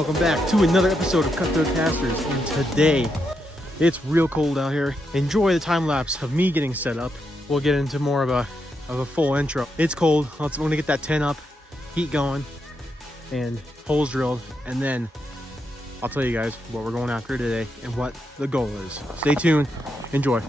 welcome back to another episode of Cutthroat Casters, and today it's real cold out here. Enjoy the time lapse of me getting set up. We'll get into more of a full intro. It's cold. I'm gonna get that tent up, heat going, and holes drilled, and then I'll tell you guys what we're going after today and what the goal is. Stay tuned, enjoy.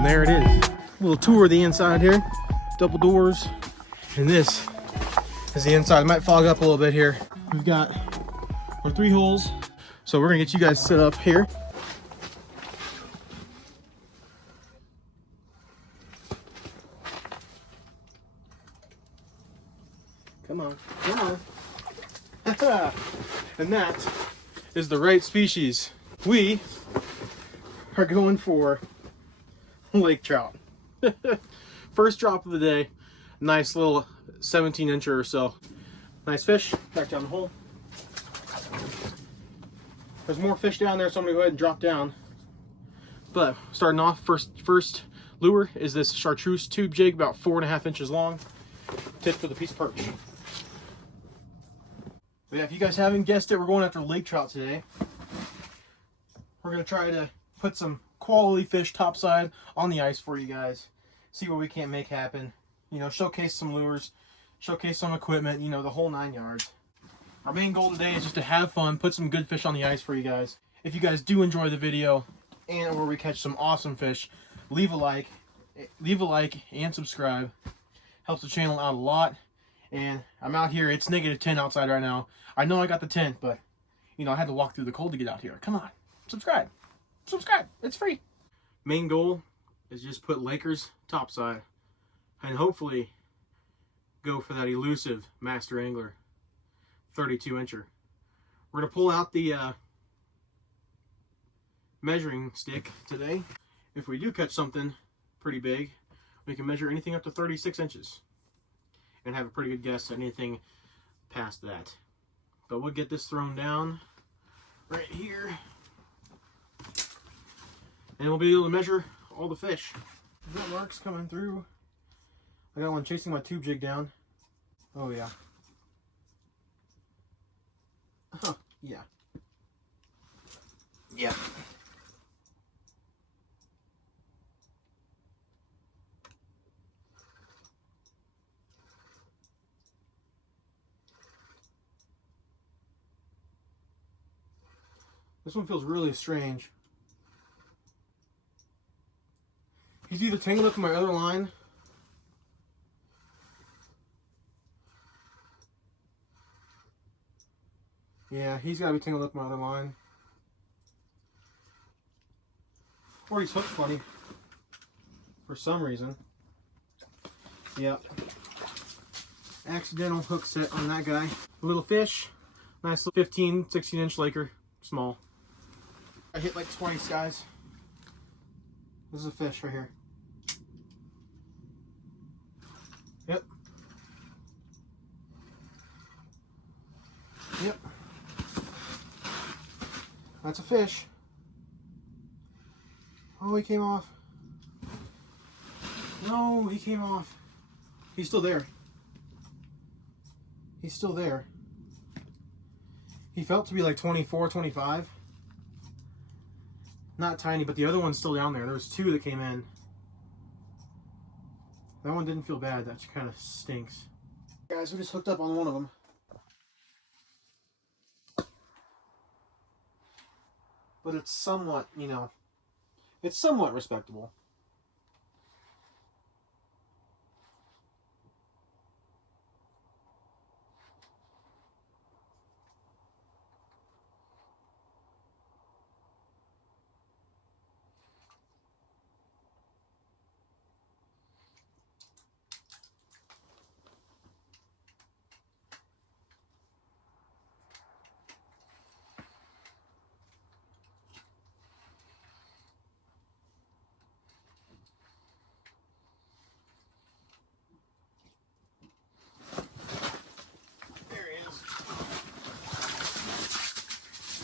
There it is. A little tour of the inside here. Double doors. And this is the inside. It might fog up a little bit here. We've got our 3 holes. So we're gonna get you guys set up here. Come on, come on. And that is the right species. We are going for lake trout. First drop of the day. Nice little 17-incher or so. Nice fish. Back down the hole. There's more fish down there, so I'm gonna go ahead and drop down. But starting off, first lure is this chartreuse tube jig, about 4.5 inches long. Tipped with a piece of perch. But yeah, if you guys haven't guessed it, we're going after lake trout today. We're gonna try to put some quality fish topside on the ice for you guys. See what we can't make happen. You know, showcase some lures, showcase some equipment, you know, the whole 9 yards. Our main goal today is just to have fun, put some good fish on the ice for you guys. If you guys do enjoy the video and where we catch some awesome fish, leave a like and subscribe. Helps the channel out a lot. And I'm out here, it's -10 outside right now. I know I got the tent, but you know, I had to walk through the cold to get out here. Come on, subscribe. Subscribe, it's free. Main goal is just put Lakers topside and hopefully go for that elusive master angler 32-incher. We're gonna pull out the measuring stick today. If we do catch something pretty big, we can measure anything up to 36 inches and have a pretty good guess at anything past that. But we'll get this thrown down right here, and we'll be able to measure all the fish. We've got marks coming through. I got one chasing my tube jig down. Oh yeah. Huh, yeah. Yeah. This one feels really strange. He's either tangled up in my other line, yeah, he's got to be tangled up in my other line, or he's hooked funny for some reason. Yep. Accidental hook set on that guy. A little fish, nice little 15, 16-inch Laker, small. I hit like twice, guys. This is a fish right here. Yep. Yep. That's a fish. Oh, he came off. No, he came off. He's still there. He's still there. He felt to be like 24, 25. Not tiny, but the other one's still down there. There was 2 that came in. That one didn't feel bad. That kind of stinks. Guys, we just hooked up on one of them. But it's somewhat, you know, it's somewhat respectable.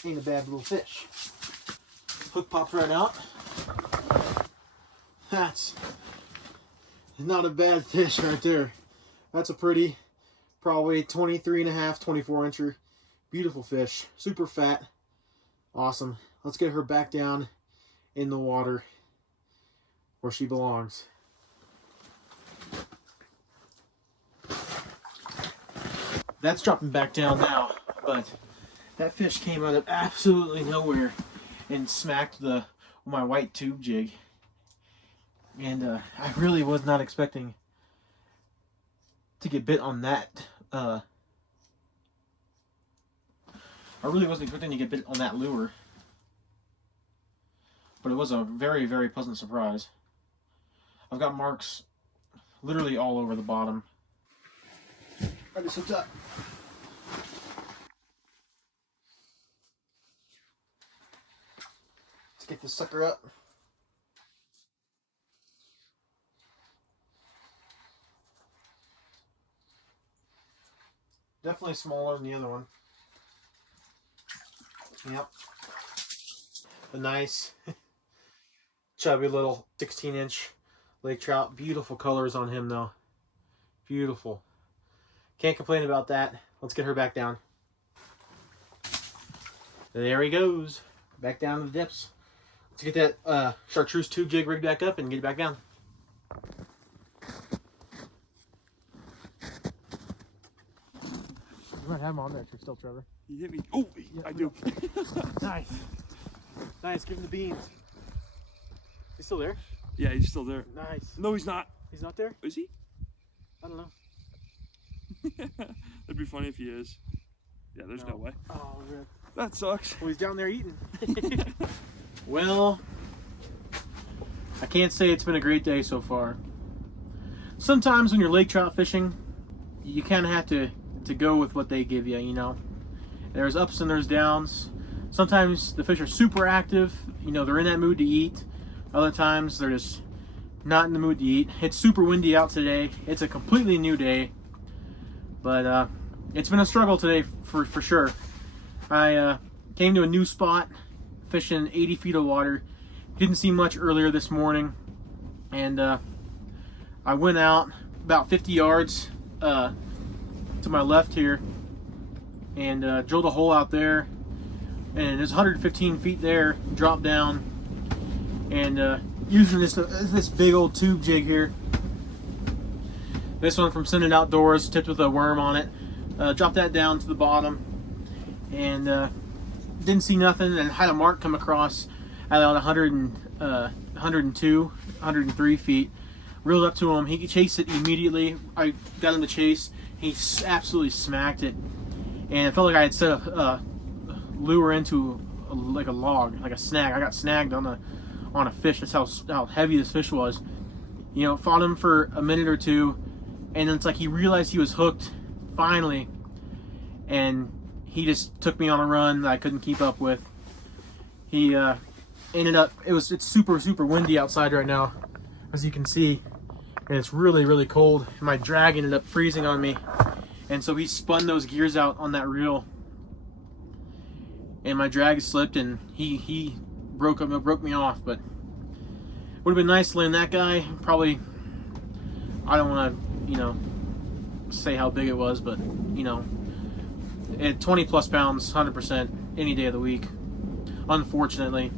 Ain't a bad little fish. Hook pops right out. That's not a bad fish right there. That's a pretty, probably 23 and a half, 24 incher. Beautiful fish. Super fat. Awesome. Let's get her back down in the water where she belongs. That's dropping back down now, but that fish came out of absolutely nowhere and smacked my white tube jig. And I really was not expecting to get bit on that. I really wasn't expecting to get bit on that lure. But it was a very, very pleasant surprise. I've got marks literally all over the bottom. Alright, this hooked up. Let's get this sucker up. Definitely smaller than the other one. Yep. A nice chubby little 16-inch lake trout. Beautiful colors on him though. Beautiful. Can't complain about that. Let's get her back down. There he goes. Back down to the dips. Let's get that chartreuse tube jig rigged back up and get it back down. You might have him on there still, Trevor. You hit me. Oh, yeah, I do. Nice. Nice. Give him the beans. He's still there? Yeah, he's still there. Nice. No, he's not. He's not there? Is he? I don't know. That'd be funny if he is. Yeah, there's no way. Oh, rip. That sucks. Well, he's down there eating. Well, I can't say it's been a great day so far. Sometimes when you're lake trout fishing, you kind of have to go with what they give you, you know. There's ups and there's downs. Sometimes the fish are super active, you know, they're in that mood to eat. Other times they're just not in the mood to eat. It's super windy out today. It's a completely new day. But it's been a struggle today for sure. I came to a new spot, fishing 80 feet of water. Didn't see much earlier this morning. And I went out about 50 yards to my left here and drilled a hole out there. And there's 115 feet there, dropped down. And using this big old tube jig here. This one from Sending Outdoors, tipped with a worm on it. Dropped that down to the bottom. And didn't see nothing, and had a mark come across at about 102, 103 feet. Reeled up to him. He chased it immediately. I got him to chase. He absolutely smacked it. And it felt like I had set a lure into like a log, like a snag. I got snagged on a fish. That's how heavy this fish was. You know, fought him for a minute or two, and then it's like he realized he was hooked finally, and he just took me on a run that I couldn't keep up with. He ended up, it's super windy outside right now, as you can see, and it's really cold. My drag ended up freezing on me, and so he spun those gears out on that reel, and my drag slipped, and he broke me off. But would have been nice to land that guy. Probably, I don't want to, you know, say how big it was, but you know, at 20 plus pounds, 100% any day of the week, unfortunately.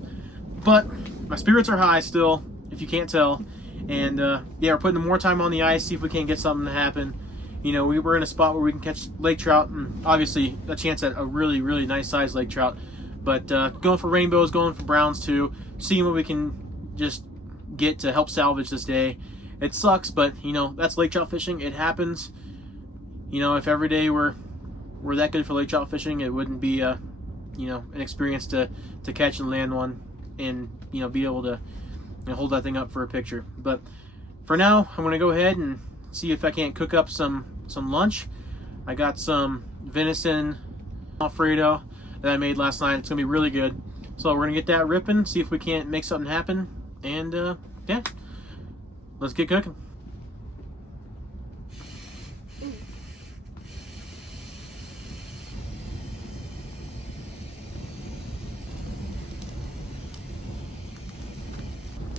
But my spirits are high still, if you can't tell. And yeah, we're putting more time on the ice, see if we can't get something to happen. You know, we're in a spot where we can catch lake trout, and obviously a chance at a really nice sized lake trout. But going for rainbows, going for browns too, seeing what we can just get to help salvage this day. It sucks, but you know, that's lake trout fishing. It happens. You know, if every day we're that good for lake trout fishing, it wouldn't be you know, an experience to catch and land one, and you know, be able to, you know, hold that thing up for a picture. But for now, I'm gonna go ahead and see if I can't cook up some lunch. I got some venison Alfredo that I made last night. It's gonna be really good. So we're gonna get that ripping, see if we can't make something happen, and yeah, let's get cooking.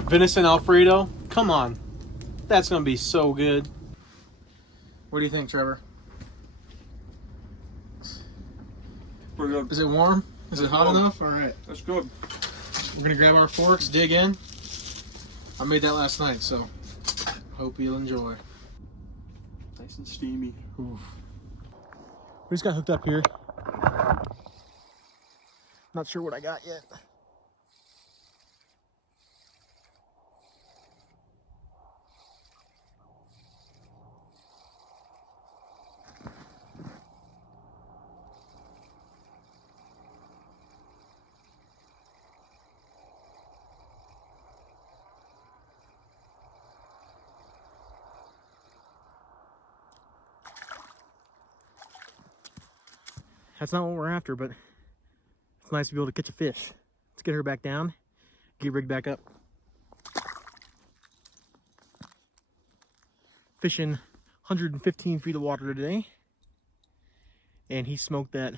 venison Alfredo. Come on. That's going to be so good. What do you think, Trevor? Pretty good. Is it warm? Is it hot enough? All right. That's good. We're going to grab our forks, dig in. I made that last night, so hope you'll enjoy. Nice and steamy. Oof. We just got hooked up here. Not sure what I got yet. That's not what we're after, but it's nice to be able to catch a fish. Let's get her back down, get rigged back up. Fishing 115 feet of water today. And he smoked that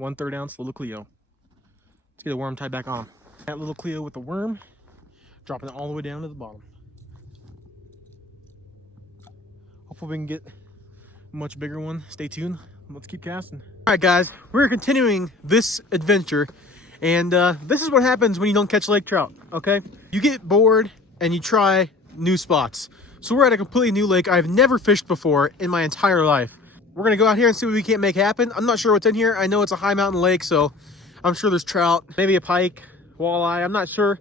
1/3 ounce little Cleo. Let's get the worm tied back on. That little Cleo with the worm, dropping it all the way down to the bottom. Hopefully we can get a much bigger one. Stay tuned. Let's keep casting. All right, guys, we're continuing this adventure, and this is what happens when you don't catch lake trout, okay? You get bored and you try new spots. So we're at a completely new lake I've never fished before in my entire life. We're gonna go out here and see what we can't make happen. I'm not sure what's in here. I know it's a high mountain lake, so I'm sure there's trout, maybe a pike, walleye, I'm not sure.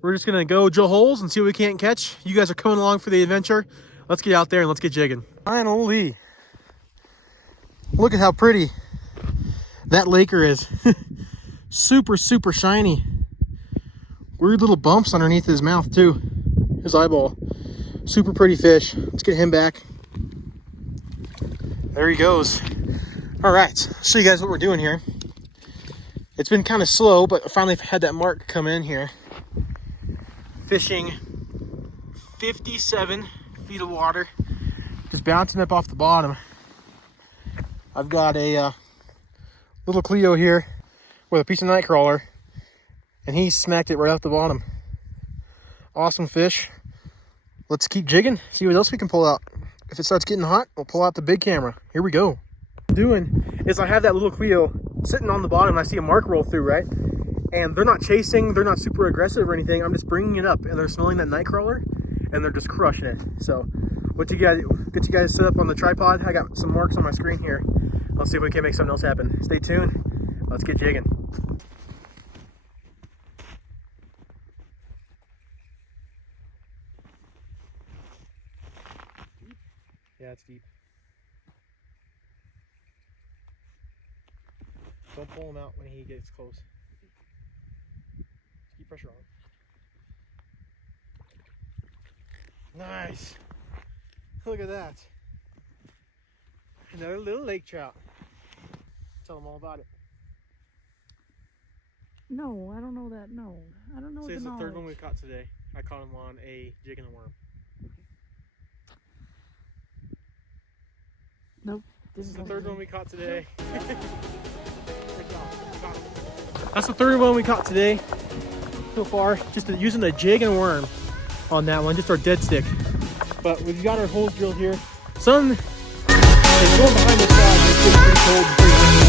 We're just gonna go drill holes and see what we can't catch. You guys are coming along for the adventure. Let's get out there and let's get jigging. Finally. Look at how pretty that laker is. Super, super shiny. Weird little bumps underneath his mouth too. His eyeball. Super pretty fish. Let's get him back. There he goes. All right, I'll show you guys what we're doing here. It's been kind of slow, but I finally had that mark come in here. Fishing 57 feet of water. Just bouncing up off the bottom. I've got a little Cleo here with a piece of night crawler, and he smacked it right off the bottom. Awesome fish. Let's keep jigging, see what else we can pull out. If it starts getting hot, we'll pull out the big camera. Here we go. What I'm doing is I have that little Cleo sitting on the bottom, and I see a mark roll through, right? And they're not chasing, they're not super aggressive or anything. I'm just bringing it up, and they're smelling that night crawler, and they're just crushing it. So, get you guys set up on the tripod. I got some marks on my screen here. Let's see if we can make something else happen. Stay tuned. Let's get jigging. Yeah, it's deep. Don't pull him out when he gets close. Just keep pressure on. Nice. Look at that. Another little lake trout. Tell them all about it. No, I don't know that. No, I don't know. So the this is the third knowledge. one we caught today. I caught him on a jig and a worm. Nope. This is the third one we caught today. That's the third one we caught today so far. Just using the jig and worm on that one, just our dead stick. But we've got our holes drilled here. Sun is going behind the side. It's getting pretty cold and pretty windy.